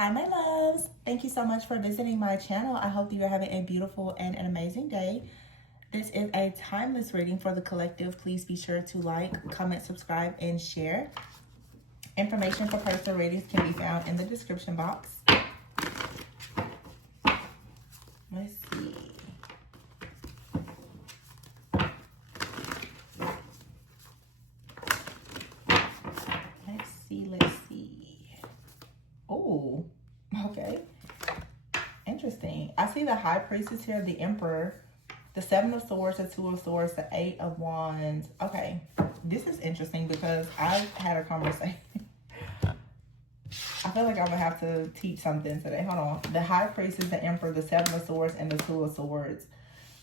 Hi, my loves. Thank you so much for visiting my channel. I hope you are having a beautiful and an amazing day. This is a timeless reading for the collective. Please be sure to like, comment, subscribe, and share. Information for personal readings can be found in the description box. Let's see. Let's see. Oh, okay. Interesting. I see the High Priestess here, the Emperor, the Seven of Swords, the Two of Swords, the Eight of Wands. Okay, this is interesting because I've had a conversation. I feel like I'm going to have to teach something today. Hold on. The High Priestess, the Emperor, the Seven of Swords, and the Two of Swords.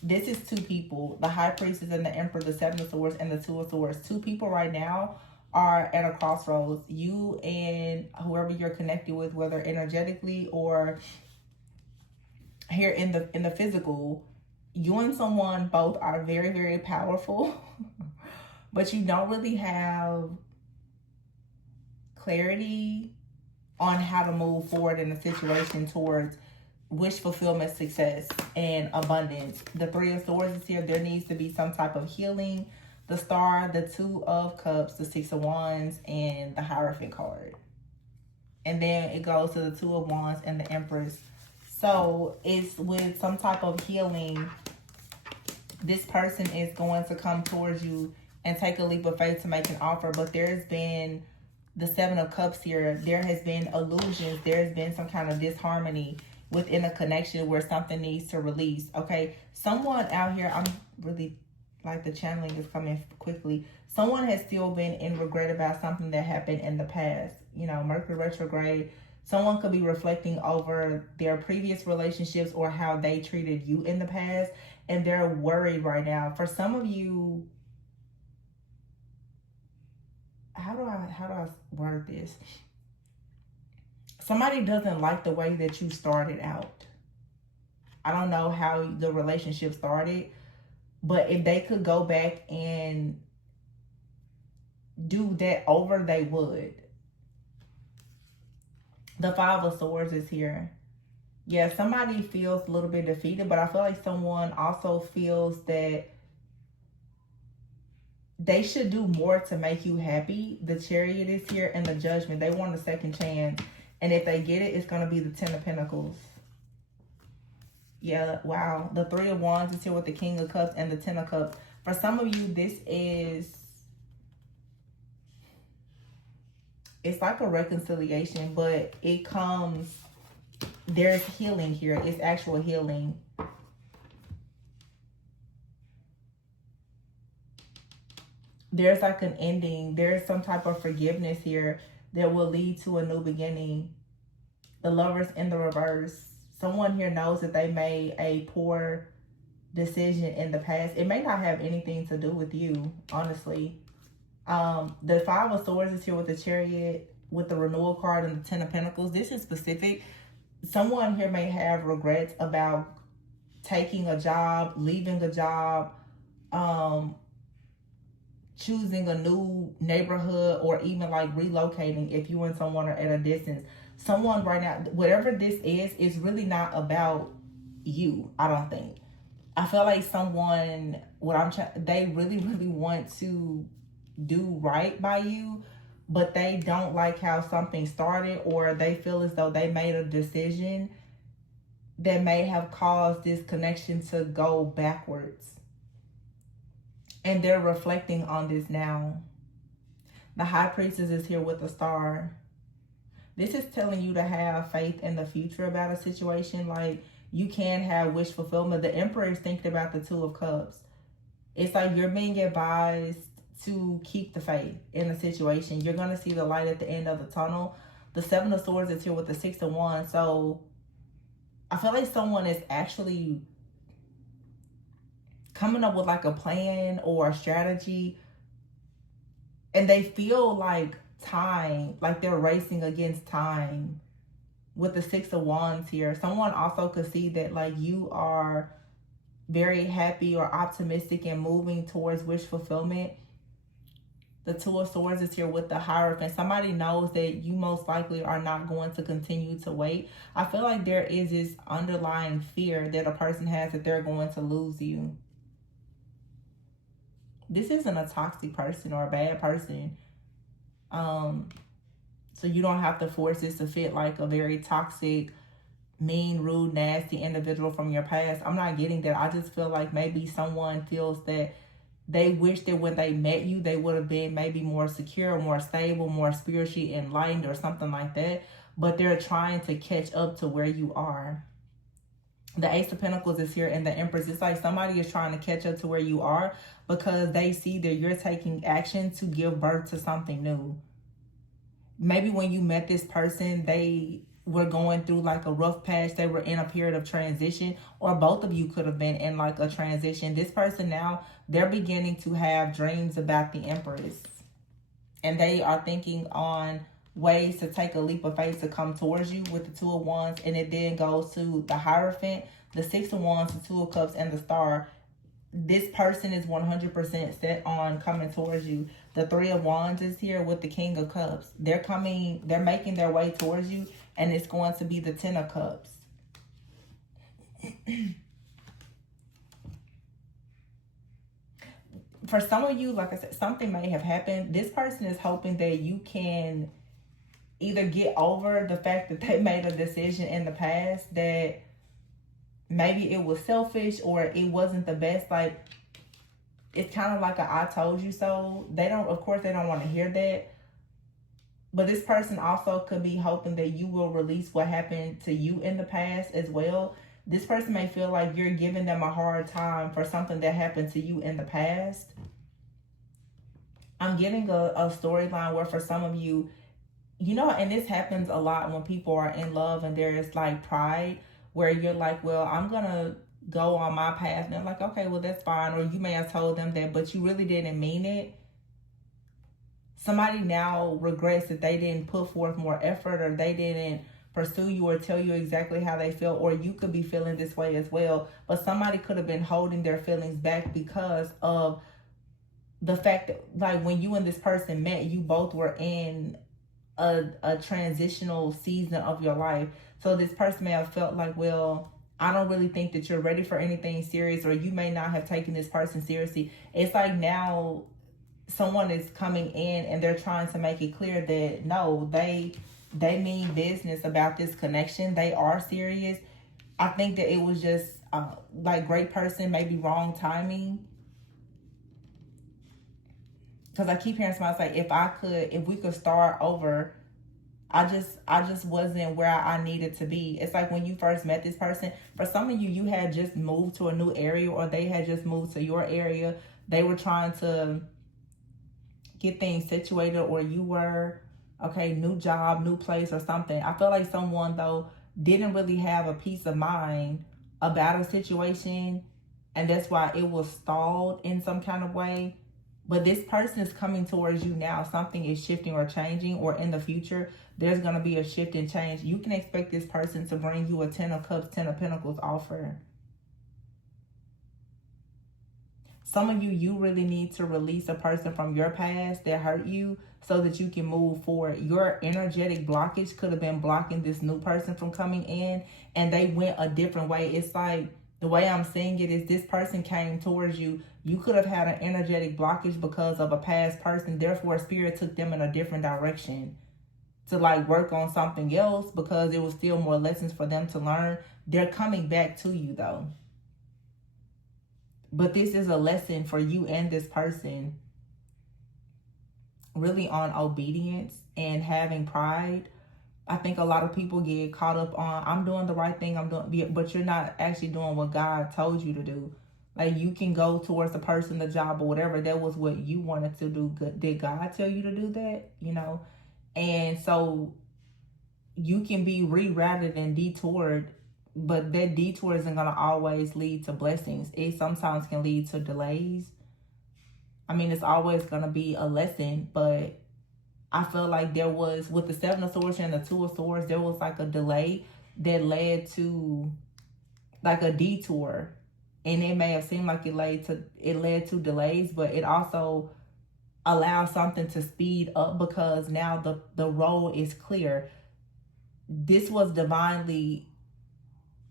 This is two people. The High Priestess and the Emperor, the Seven of Swords, and the Two of Swords. Two people right now are at a crossroads. You and whoever you're connected with, whether energetically or here in the physical, you and someone both are very, very powerful, but you don't really have clarity on how to move forward in a situation towards wish fulfillment, success, and abundance. The Three of Swords is here. There needs to be some type of healing. The Star, the Two of Cups, the Six of Wands, and the Hierophant card. And then it goes to the Two of Wands and the Empress. So it's with some type of healing. This person is going to come towards you and take a leap of faith to make an offer. But there's been the Seven of Cups here. There has been illusions. There's been some kind of disharmony within a connection where something needs to release. Okay, someone out here, I'm really like the channeling is coming quickly. Someone has still been in regret about something that happened in the past. You know, Mercury retrograde. Someone could be reflecting over their previous relationships or how they treated you in the past, and they're worried right now. For some of you, how do I word this? Somebody doesn't like the way that you started out. I don't know how the relationship started, but if they could go back and do that over, they would. The Five of Swords is here. Yeah, somebody feels a little bit defeated, but I feel like someone also feels that they should do more to make you happy. The Chariot is here and the Judgment. They want a second chance. And if they get it, it's going to be the Ten of Pentacles. Yeah, wow. The Three of Wands is here with the King of Cups and the Ten of Cups. For some of you, this is... it's like a reconciliation, but it comes... there's healing here. It's actual healing. There's like an ending. There's some type of forgiveness here that will lead to a new beginning. The Lovers in the reverse. Someone here knows that they made a poor decision in the past. It may not have anything to do with you, honestly. The Five of Swords is here with the Chariot, with the Renewal card and the Ten of Pentacles. This is specific. Someone here may have regrets about taking a job, leaving a job, choosing a new neighborhood, or even like relocating if you and someone are at a distance. Someone right now, whatever this is really not about you, I don't think. I feel like someone, they really, really want to do right by you, but they don't like how something started, or they feel as though they made a decision that may have caused this connection to go backwards. And they're reflecting on this now. The High Priestess is here with the Star. This is telling you to have faith in the future about a situation. Like, you can have wish fulfillment. The Emperor is thinking about the Two of Cups. It's like you're being advised to keep the faith in a situation. You're going to see the light at the end of the tunnel. The Seven of Swords is here with the Six of Wands. So I feel like someone is actually coming up with like a plan or a strategy, and they feel like time, like they're racing against time with the Six of Wands here. Someone also could see that like you are very happy or optimistic and moving towards wish fulfillment. The Two of Swords is here with the Hierophant. Somebody knows that you most likely are not going to continue to wait. I feel like there is this underlying fear that a person has that they're going to lose you. This isn't a toxic person or a bad person. So you don't have to force this to fit like a very toxic, mean, rude, nasty individual from your past. I'm not getting that. I just feel like maybe someone feels that they wish that when they met you, they would have been maybe more secure, more stable, more spiritually enlightened or something like that. But they're trying to catch up to where you are. The Ace of Pentacles is here and the Empress. It's like somebody is trying to catch up to where you are because they see that you're taking action to give birth to something new. Maybe when you met this person, they were going through like a rough patch. They were in a period of transition, or both of you could have been in like a transition. This person now, they're beginning to have dreams about the Empress. And they are thinking on ways to take a leap of faith to come towards you with the Two of Wands. And it then goes to the Hierophant, the Six of Wands, the Two of Cups, and the Star. This person is 100% set on coming towards you. The Three of Wands is here with the King of Cups. They're making their way towards you, and it's going to be the Ten of Cups. For some of you, like I said, something may have happened. This person is hoping that you can either get over the fact that they made a decision in the past that maybe it was selfish or it wasn't the best. Like, it's kind of like a I told you so. Of course, they don't want to hear that. But this person also could be hoping that you will release what happened to you in the past as well. This person may feel like you're giving them a hard time for something that happened to you in the past. I'm getting a storyline where for some of you, you know, and this happens a lot when people are in love and there is like pride where you're like, well, I'm going to go on my path. And they're like, okay, well, that's fine. Or you may have told them that, but you really didn't mean it. Somebody now regrets that they didn't put forth more effort or they didn't pursue you or tell you exactly how they feel, or you could be feeling this way as well. But somebody could have been holding their feelings back because of the fact that, like, when you and this person met, you both were in a transitional season of your life. So this person may have felt like, well, I don't really think that you're ready for anything serious, or you may not have taken this person seriously. It's like now someone is coming in and they're trying to make it clear that no, they mean business about this connection. They are serious. I think that it was just like great person, maybe wrong timing. Because I keep hearing somebody say, if we could start over, I just wasn't where I needed to be. It's like when you first met this person, for some of you, you had just moved to a new area, or they had just moved to your area. They were trying to get things situated, or you were, okay, new job, new place or something. I feel like someone, though, didn't really have a peace of mind about a situation, and that's why it was stalled in some kind of way. But this person is coming towards you now. Something is shifting or changing, or in the future, there's going to be a shift and change. You can expect this person to bring you a Ten of Cups, Ten of Pentacles offer. Some of you, you really need to release a person from your past that hurt you so that you can move forward. Your energetic blockage could have been blocking this new person from coming in, and they went a different way. It's like, the way I'm seeing it is this person came towards you. You could have had an energetic blockage because of a past person. Therefore, Spirit took them in a different direction to like work on something else because there was still more lessons for them to learn. They're coming back to you though. But this is a lesson for you and this person really on obedience and having pride. I think a lot of people get caught up on, I'm doing the right thing, but you're not actually doing what God told you to do. Like, you can go towards the person, the job, or whatever. That was what you wanted to do. Did God tell you to do that? You know? And so you can be rerouted and detoured, but that detour isn't going to always lead to blessings. It sometimes can lead to delays. I mean, it's always going to be a lesson, but I feel like there was, with the Seven of Swords and the Two of Swords, there was like a delay that led to like a detour. And it may have seemed like it led to delays, but it also allow something to speed up, because now the road is clear. This was divinely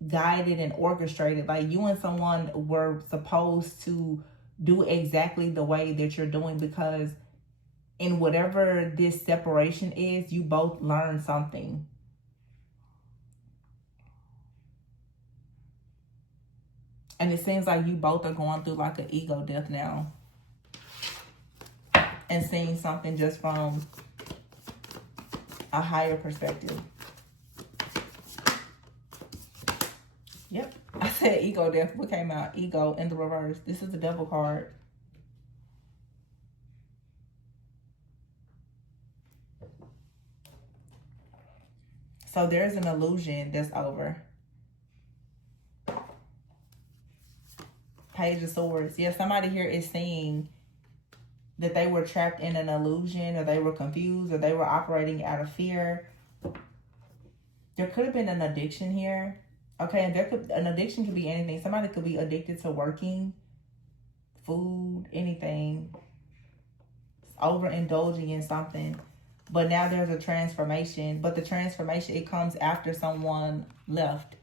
guided and orchestrated. Like, you and someone were supposed to do exactly the way that you're doing, because in whatever this separation is, you both learn something. And it seems like you both are going through like an ego death now, and seeing something just from a higher perspective. Yep, I said ego death. What came out? Ego in the reverse. This is the devil card. So there's an illusion that's over. Page of Swords. Yeah, somebody here is saying that they were trapped in an illusion, or they were confused, or they were operating out of fear. There could have been an addiction here. Okay, and an addiction could be anything. Somebody could be addicted to working, food, anything. Overindulging in something. But now there's a transformation. But the transformation, it comes after someone left,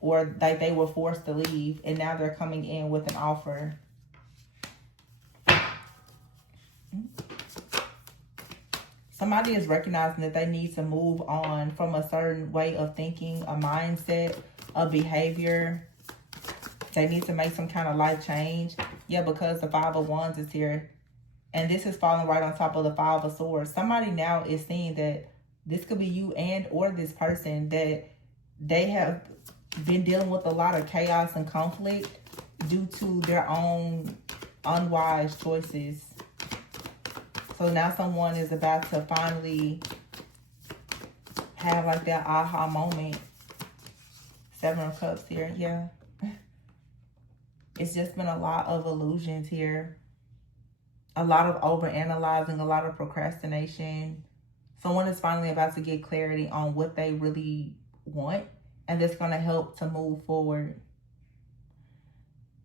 or like they were forced to leave, and now they're coming in with an offer. Somebody is recognizing that they need to move on from a certain way of thinking, a mindset, a behavior. They need to make some kind of life change. Yeah, because the Five of Wands is here. And this is falling right on top of the Five of Swords. Somebody now is seeing that this could be you and or this person, that they have been dealing with a lot of chaos and conflict due to their own unwise choices. So now someone is about to finally have like that aha moment. Seven of Cups here, yeah. It's just been a lot of illusions here. A lot of overanalyzing, a lot of procrastination. Someone is finally about to get clarity on what they really want, and that's going to help to move forward.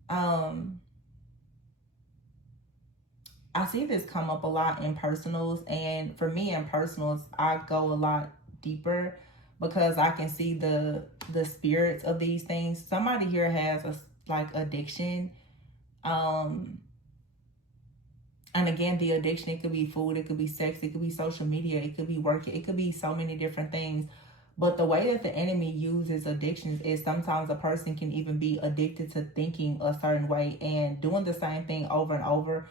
I see this come up a lot in personals, and for me in personals, I go a lot deeper because I can see the spirits of these things. Somebody here has a like addiction. And again, the addiction, it could be food, it could be sex, it could be social media, it could be work, it could be so many different things. But the way that the enemy uses addictions is sometimes a person can even be addicted to thinking a certain way and doing the same thing over and over,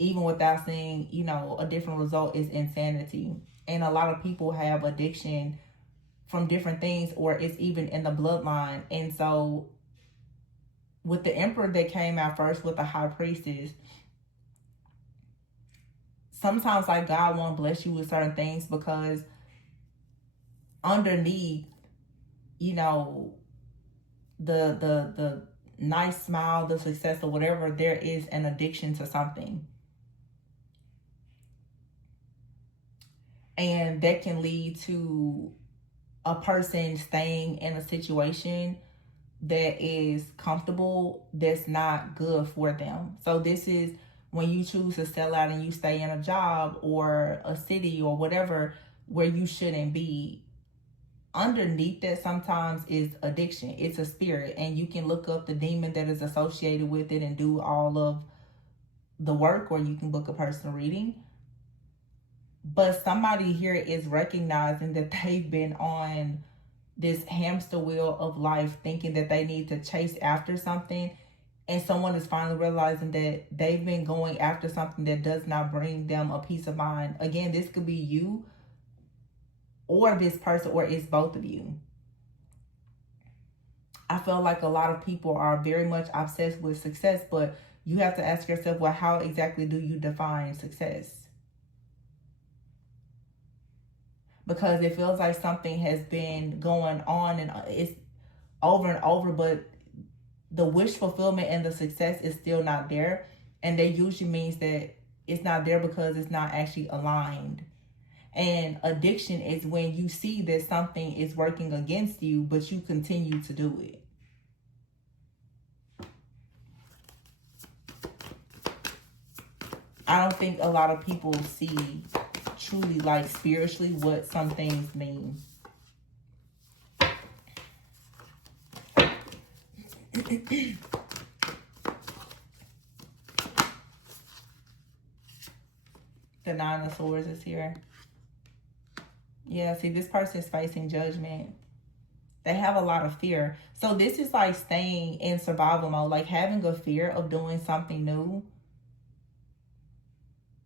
even without seeing, you know, a different result, is insanity. And a lot of people have addiction from different things, or it's even in the bloodline. And so with the Emperor that came out first with the High Priestess, sometimes like God won't bless you with certain things because underneath, you know, the nice smile, the success or whatever, there is an addiction to something. And that can lead to a person staying in a situation that is comfortable, that's not good for them. So this is when you choose to sell out and you stay in a job or a city or whatever where you shouldn't be. Underneath that sometimes is addiction. It's a spirit, and you can look up the demon that is associated with it and do all of the work, or you can book a personal reading. But somebody here is recognizing that they've been on this hamster wheel of life, thinking that they need to chase after something, and someone is finally realizing that they've been going after something that does not bring them a peace of mind. Again, this could be you or this person, or it's both of you. I feel like a lot of people are very much obsessed with success, but you have to ask yourself, well, how exactly do you define success? Because it feels like something has been going on and it's over and over, but the wish fulfillment and the success is still not there. And that usually means that it's not there because it's not actually aligned. And addiction is when you see that something is working against you, but you continue to do it. I don't think a lot of people see truly, like, spiritually what some things mean. The Nine of Swords is here. Yeah, see, this person is facing judgment. They have a lot of fear. So this is like staying in survival mode, like having a fear of doing something new.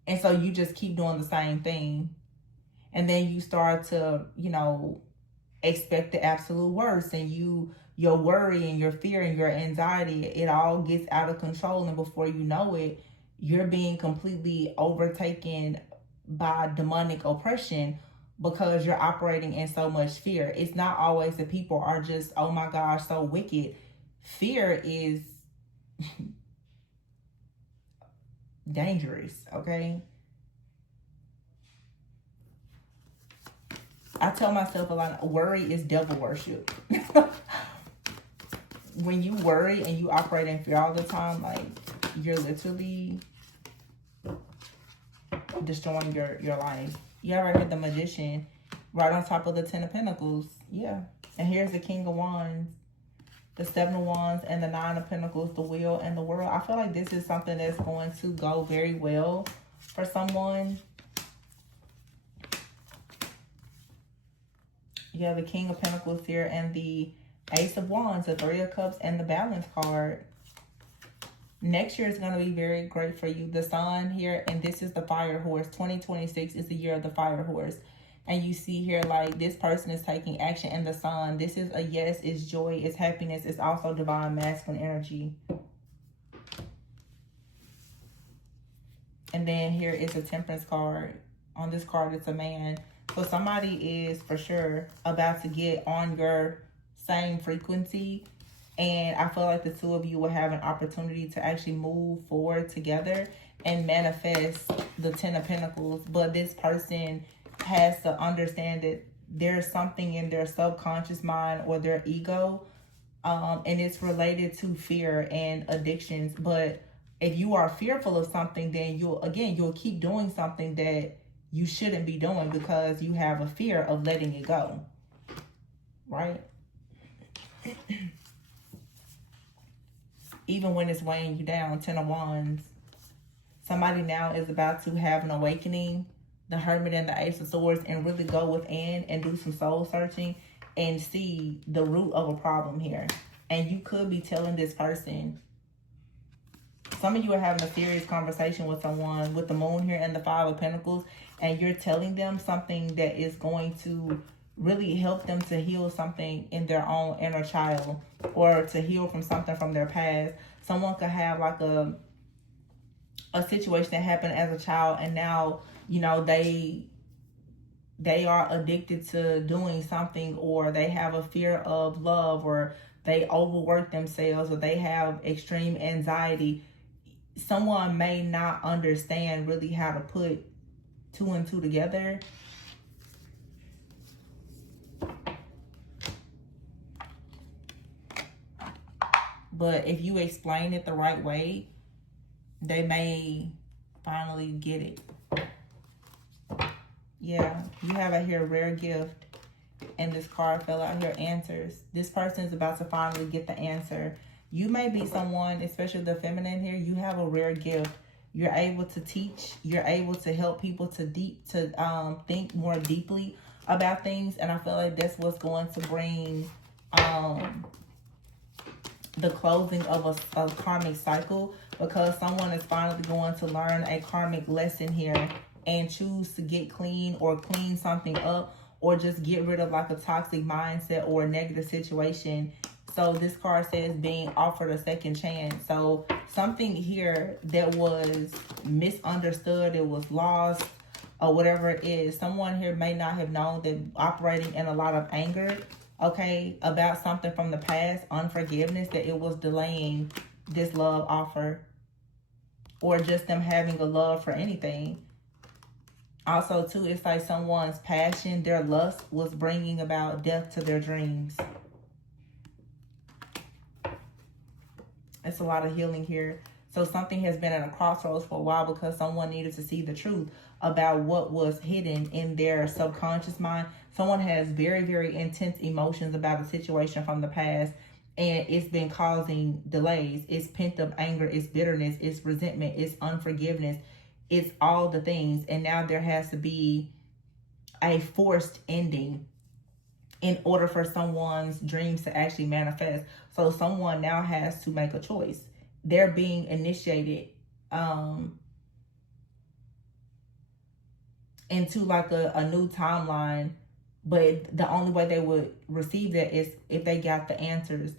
And so you just keep doing the same thing. And then you start to, you know, expect the absolute worst. And your worry and your fear and your anxiety, it all gets out of control. And before you know it, you're being completely overtaken by demonic oppression, because you're operating in so much fear. It's not always that people are just, oh my gosh, so wicked. Fear is dangerous, okay? I tell myself a lot, worry is devil worship. When you worry and you operate in fear all the time, like, you're literally destroying your life. You ever heard the Magician right on top of the Ten of Pentacles? Yeah. And here's the King of Wands, the Seven of Wands, and the Nine of Pentacles, the Wheel and the World. I feel like this is something that's going to go very well for someone. You have the King of Pentacles here and the Ace of Wands, the Three of Cups, and the Balance card. Next year is going to be very great for you. The Sun here, and this is the Fire Horse. 2026 is the year of the Fire Horse. And you see here, like, this person is taking action. And the Sun, this is a yes, it's joy, it's happiness, it's also divine masculine energy. And then here is a Temperance card. On this card, it's a man. So somebody is for sure about to get on your same frequency. And I feel like the two of you will have an opportunity to actually move forward together and manifest the Ten of Pentacles. But this person has to understand that there's something in their subconscious mind or their ego. And it's related to fear and addictions. But if you are fearful of something, then you'll keep doing something that you shouldn't be doing because you have a fear of letting it go. Right? Even when it's weighing you down. Ten of Wands. Somebody now is about to have an awakening, the Hermit and the Ace of Swords, and really go within and do some soul searching and see the root of a problem here. And you could be telling this person, some of you are having a serious conversation with someone with the Moon here and the Five of Pentacles, and you're telling them something that is going to really help them to heal something in their own inner child, or to heal from something from their past. Someone could have like a situation that happened as a child, and now, you know, they are addicted to doing something, or they have a fear of love, or they overwork themselves, or they have extreme anxiety. Someone may not understand really how to put two and two together. But if you explain it the right way, they may finally get it. Yeah, you have out here rare gift. And this card fell out here, answers. This person is about to finally get the answer. You may be someone, especially the feminine here, you have a rare gift. You're able to teach. You're able to help people to think more deeply about things. And I feel like that's what's going to bring the closing of a karmic cycle, because someone is finally going to learn a karmic lesson here and choose to get clean or clean something up, or just get rid of like a toxic mindset or a negative situation. So this card says being offered a second chance. So something here that was misunderstood, it was lost, or whatever it is. Someone here may not have known that operating in a lot of anger, okay, about something from the past, unforgiveness, that it was delaying this love offer, or just them having a love for anything. Also, too, it's like someone's passion, their lust, was bringing about death to their dreams. It's a lot of healing here. So something has been at a crossroads for a while because someone needed to see the truth about what was hidden in their subconscious mind. Someone has very, very intense emotions about a situation from the past, and it's been causing delays. It's pent up anger, it's bitterness, it's resentment, it's unforgiveness, it's all the things. And now there has to be a forced ending in order for someone's dreams to actually manifest. So someone now has to make a choice. They're being initiated into like a new timeline, but the only way they would receive that is if they got the answers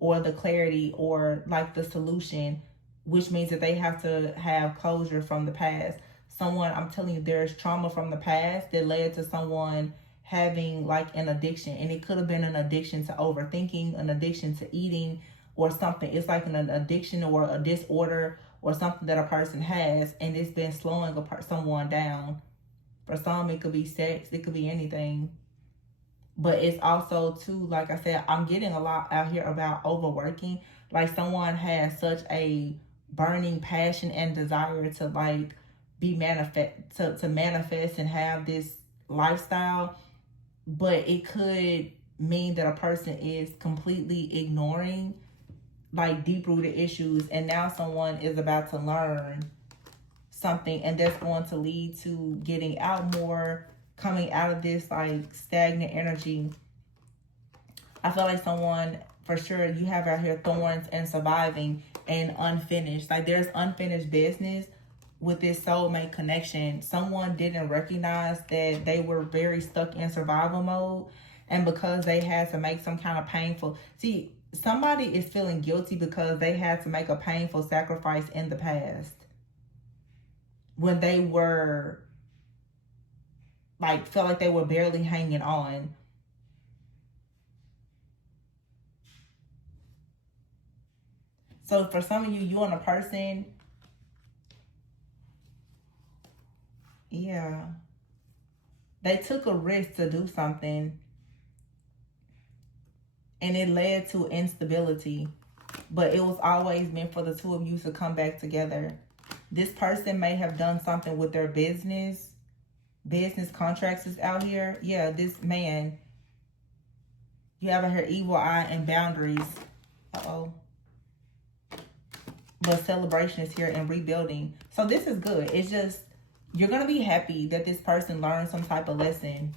or the clarity or like the solution, which means that they have to have closure from the past. Someone, I'm telling you, there's trauma from the past that led to someone having like an addiction, and it could have been an addiction to overthinking, an addiction to eating, or something. It's like an addiction or a disorder or something that a person has, and it's been slowing someone down. For some, it could be sex, it could be anything. But it's also too, like I said, I'm getting a lot out here about overworking. Like someone has such a burning passion and desire to like be to manifest and have this lifestyle, but it could mean that a person is completely ignoring like deep rooted issues, and now someone is about to learn something, and that's going to lead to getting out more, coming out of this like stagnant energy. I feel like someone, for sure, you have out here thorns and surviving and unfinished. Like there's unfinished business with this soulmate connection. Someone didn't recognize that they were very stuck in survival mode, and because they had to make some kind of painful, see, somebody is feeling guilty because they had to make a painful sacrifice in the past when they were like, felt like they were barely hanging on. So for some of you, you and a person, yeah, they took a risk to do something, and it led to instability, but it was always meant for the two of you to come back together. This person may have done something with their business contracts is out here. Yeah, this man, you have her evil eye and boundaries. But celebration is here and rebuilding. So this is good. It's just, you're going to be happy that this person learned some type of lesson.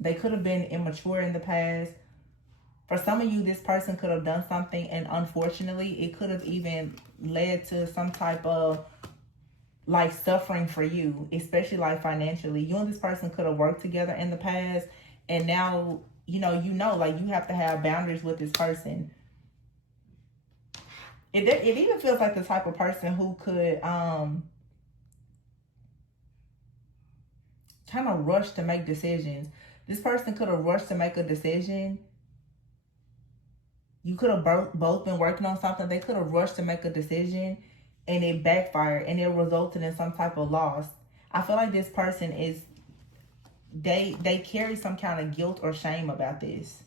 They could have been immature in the past. For some of you, this person could have done something, and unfortunately, it could have even led to some type of like suffering for you, especially like financially. You and this person could have worked together in the past, and now, like you have to have boundaries with this person. It even feels like the type of person who could kind of rush to make decisions. This person could have rushed to make a decision. You could have both been working on something. They could have rushed to make a decision, and it backfired, and it resulted in some type of loss. I feel like this person is, they carry some kind of guilt or shame about this.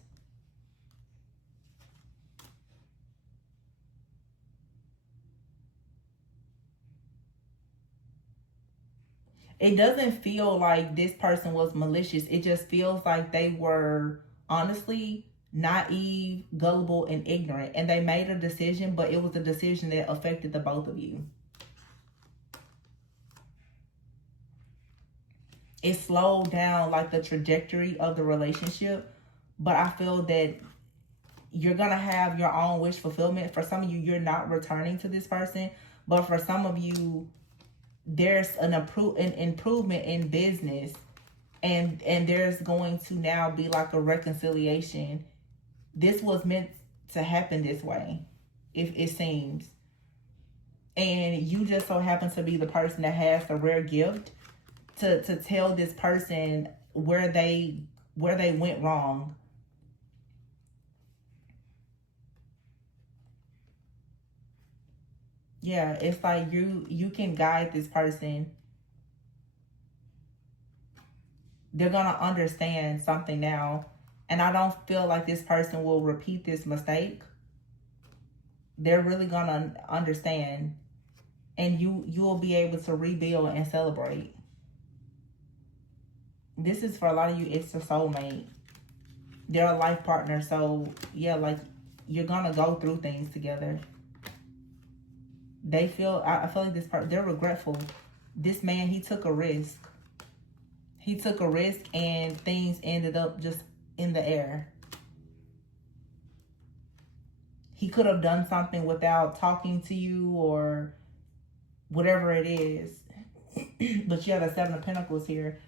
It doesn't feel like this person was malicious. It just feels like they were honestly naive, gullible, and ignorant. And they made a decision, but it was a decision that affected the both of you. It slowed down like the trajectory of the relationship. But I feel that you're going to have your own wish fulfillment. For some of you, you're not returning to this person. But for some of you, there's an improvement in business, and there's going to now be like a reconciliation. This was meant to happen this way, if it seems, and you just so happen to be the person that has the rare gift to tell this person where they went wrong. Yeah, it's like you can guide this person. They're gonna understand something now, and I don't feel like this person will repeat this mistake. they're really gonna understand, and you'll be able to rebuild and celebrate. This is for a lot of you, it's a soulmate. They're a life partner. So yeah, like you're gonna go through things together. They feel, I feel like this part, they're regretful. This man, he took a risk. He took a risk and things ended up just in the air. He could have done something without talking to you or whatever it is. But you have the Seven of Pentacles here.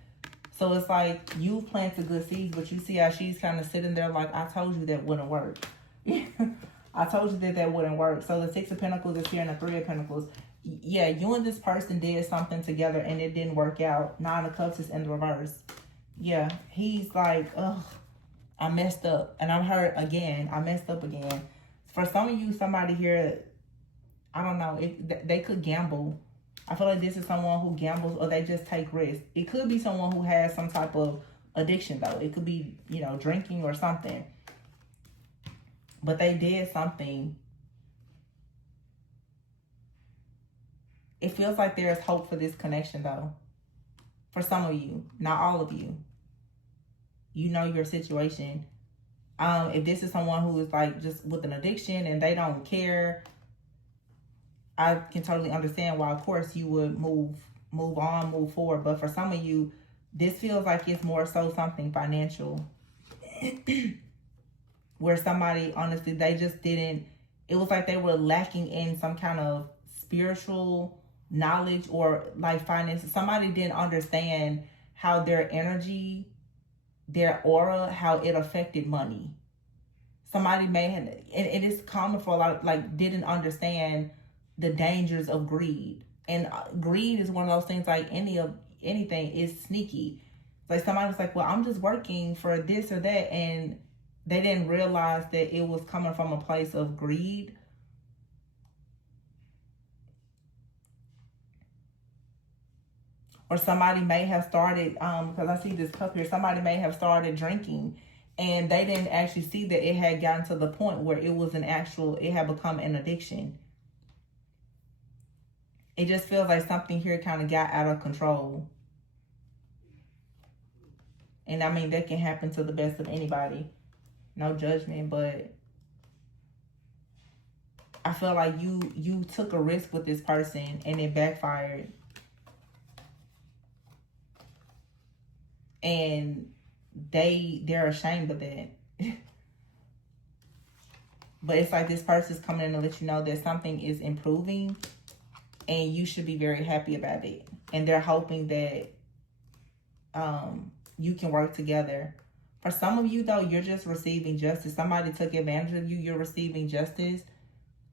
So it's like you planted good seeds, but you see how she's kind of sitting there like, I told you that wouldn't work. I told you that wouldn't work. So the Six of Pentacles is here and the Three of Pentacles. Yeah, you and this person did something together and it didn't work out. Nine of Cups is in the reverse. Yeah, he's like, ugh, I messed up. And I'm hurt again. I messed up again. For some of you, somebody here, I don't know, they could gamble. I feel like this is someone who gambles or they just take risks. It could be someone who has some type of addiction, though. It could be, you know, drinking or something. But they did something. It feels like there's hope for this connection, though. For some of you, not all of you. You know your situation. If this is someone who is like just with an addiction and they don't care, I can totally understand why, of course, you would move on, move forward. But for some of you, this feels like it's more so something financial. Where somebody, honestly, they just didn't, it was like they were lacking in some kind of spiritual knowledge or like finances. Somebody didn't understand how their energy, their aura, how it affected money. Somebody may have, and it is common for a lot of, like, didn't understand the dangers of greed. And greed is one of those things, like anything is sneaky. Like somebody was like, well, I'm just working for this or that, and they didn't realize that it was coming from a place of greed. Or somebody may have started, because I see this cup here, somebody may have started drinking and they didn't actually see that it had gotten to the point where it was it had become an addiction. It just feels like something here kind of got out of control. And I mean, that can happen to the best of anybody. No judgment, but I feel like you took a risk with this person and it backfired. And they're ashamed of that. But it's like this person's coming in to let you know that something is improving and you should be very happy about it. And they're hoping that you can work together. For some of you, though, you're just receiving justice. Somebody took advantage of you. You're receiving justice.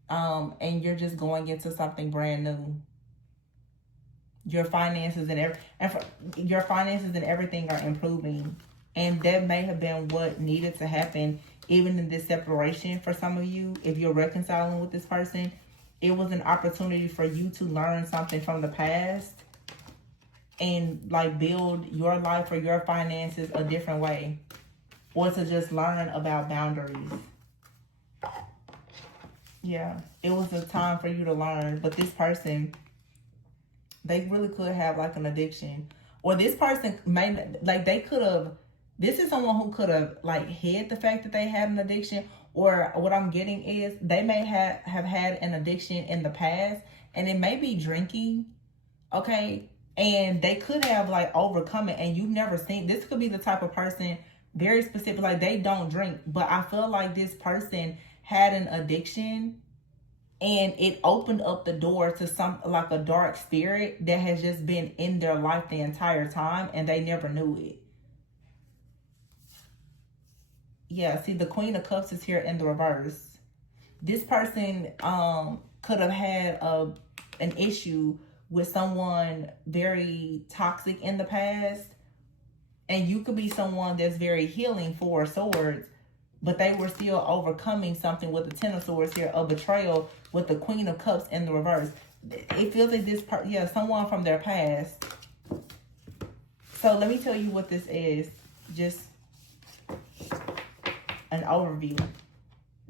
And you're just going into something brand new. Your finances and everything are improving. And that may have been what needed to happen even in this separation for some of you. If you're reconciling with this person, it was an opportunity for you to learn something from the past and like build your life or your finances a different way. Or to just learn about boundaries. Yeah, it was a time for you to learn. But this person, they really could have like an addiction. Or this person may, like they could have, this is someone who could have like hid the fact that they had an addiction. Or what I'm getting is they may have had an addiction in the past. And it may be drinking. Okay. And they could have like overcome it. And you've never seen, this could be the type of person, very specific, like they don't drink. But I feel like this person had an addiction. And it opened up the door to some, like a dark spirit that has just been in their life the entire time and they never knew it. Yeah, see, the Queen of Cups is here in the reverse. This person could have had an issue with someone very toxic in the past. And you could be someone that's very healing, Four of Swords. But they were still overcoming something with the Ten of Swords here, a betrayal with the Queen of Cups in the reverse. It feels like this part, yeah, someone from their past. So let me tell you what this is. Just an overview.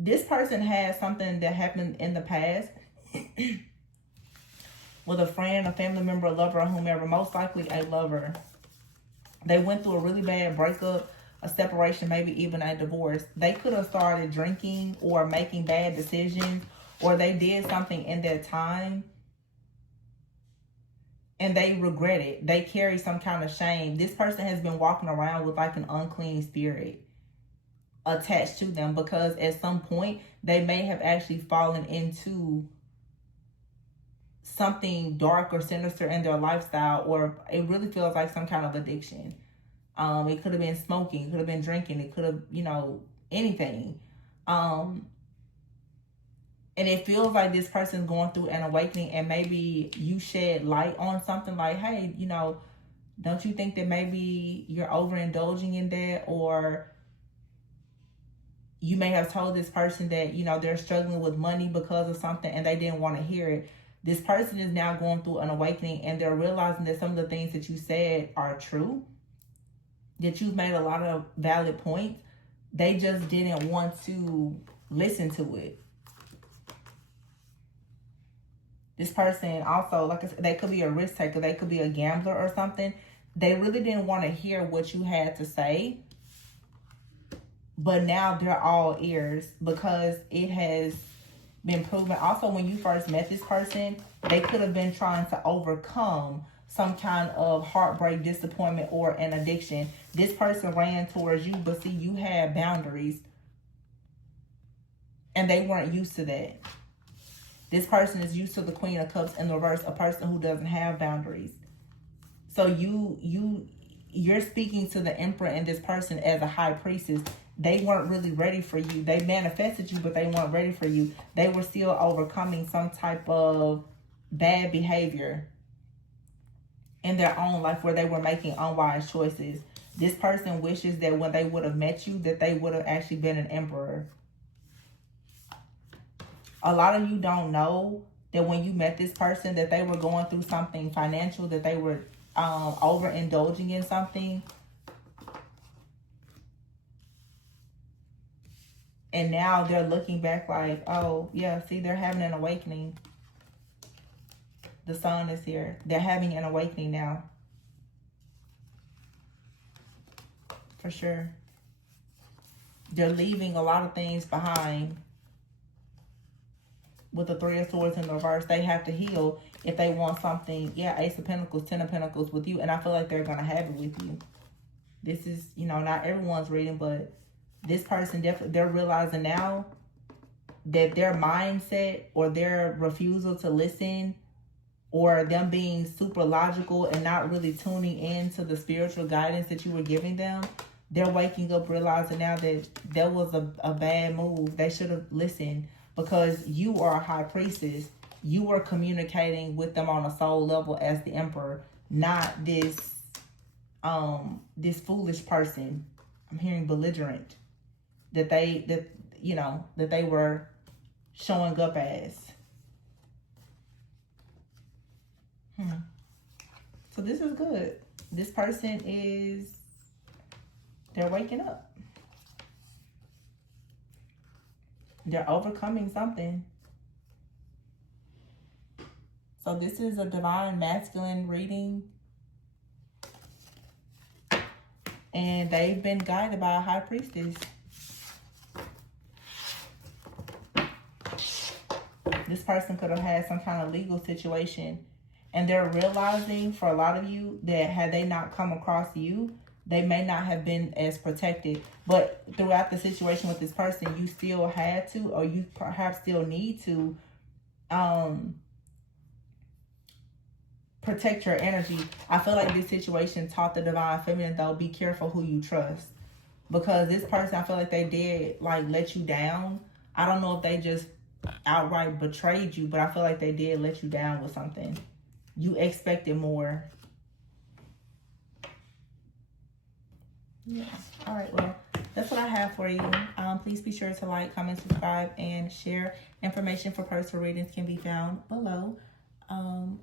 this person has something that happened in the past with a friend, a family member, a lover, or whomever, most likely a lover. They went through a really bad breakup, a separation, maybe even a divorce. They could have started drinking or making bad decisions, or they did something in that time and they regret it. They carry some kind of shame. This person has been walking around with like an unclean spirit attached to them, because at some point they may have actually fallen into something dark or sinister in their lifestyle, or it really feels like some kind of addiction. It could have been smoking, it could have been drinking, it could have, anything. And it feels like this person's going through an awakening, and maybe you shed light on something like, hey, don't you think that maybe you're overindulging in that? Or you may have told this person that, they're struggling with money because of something and they didn't want to hear it. This person is now going through an awakening, and they're realizing that some of the things that you said are true, that you've made a lot of valid points. They just didn't want to listen to it. This person also, like I said, they could be a risk taker. They could be a gambler or something. They really didn't want to hear what you had to say. But now they're all ears, because it has been proven. Also, when you first met this person, they could have been trying to overcome some kind of heartbreak, disappointment, or an addiction. This person ran towards you, but see, you had boundaries and they weren't used to that. This person is used to the Queen of Cups in the reverse, a person who doesn't have boundaries. So you're speaking to the Emperor and this person as a high priestess. They weren't really ready for you. They manifested you, but they weren't ready for you. They were still overcoming some type of bad behavior in their own life, where they were making unwise choices. This person wishes that when they would have met you, that they would have actually been an emperor. A lot of you don't know that when you met this person, that they were going through something financial, that they were overindulging in something. And now they're looking back like, oh, yeah, see, they're having an awakening. The sun is here. They're having an awakening now. For sure. They're leaving a lot of things behind. With the Three of Swords in the reverse, they have to heal if they want something. Yeah, Ace of Pentacles, Ten of Pentacles with you. And I feel like they're going to have it with you. This is, not everyone's reading, but this person definitely, they're realizing now that their mindset or their refusal to listen, or them being super logical and not really tuning in to the spiritual guidance that you were giving them, they're waking up realizing now that that was a bad move. They should have listened, because you are a high priestess. You were communicating with them on a soul level as the Emperor, not this foolish person. I'm hearing belligerent. That they were showing up as. So this is good. This person they're waking up. They're overcoming something. So this is a divine masculine reading. And they've been guided by a high priestess. This person could have had some kind of legal situation. And they're realizing, for a lot of you, that had they not come across you, they may not have been as protected. But throughout the situation with this person, you still had to, or you perhaps still need to protect your energy. I feel like this situation taught the divine feminine, though, be careful who you trust. Because this person, I feel like they did let you down. I don't know if they just outright betrayed you, but I feel like they did let you down with something. You expected more. Yeah. All right, well, that's what I have for you. Please be sure to like, comment, subscribe, and share. Information for personal readings can be found below.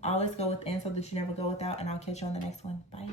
Always go within so that you never go without, and I'll catch you on the next one. Bye.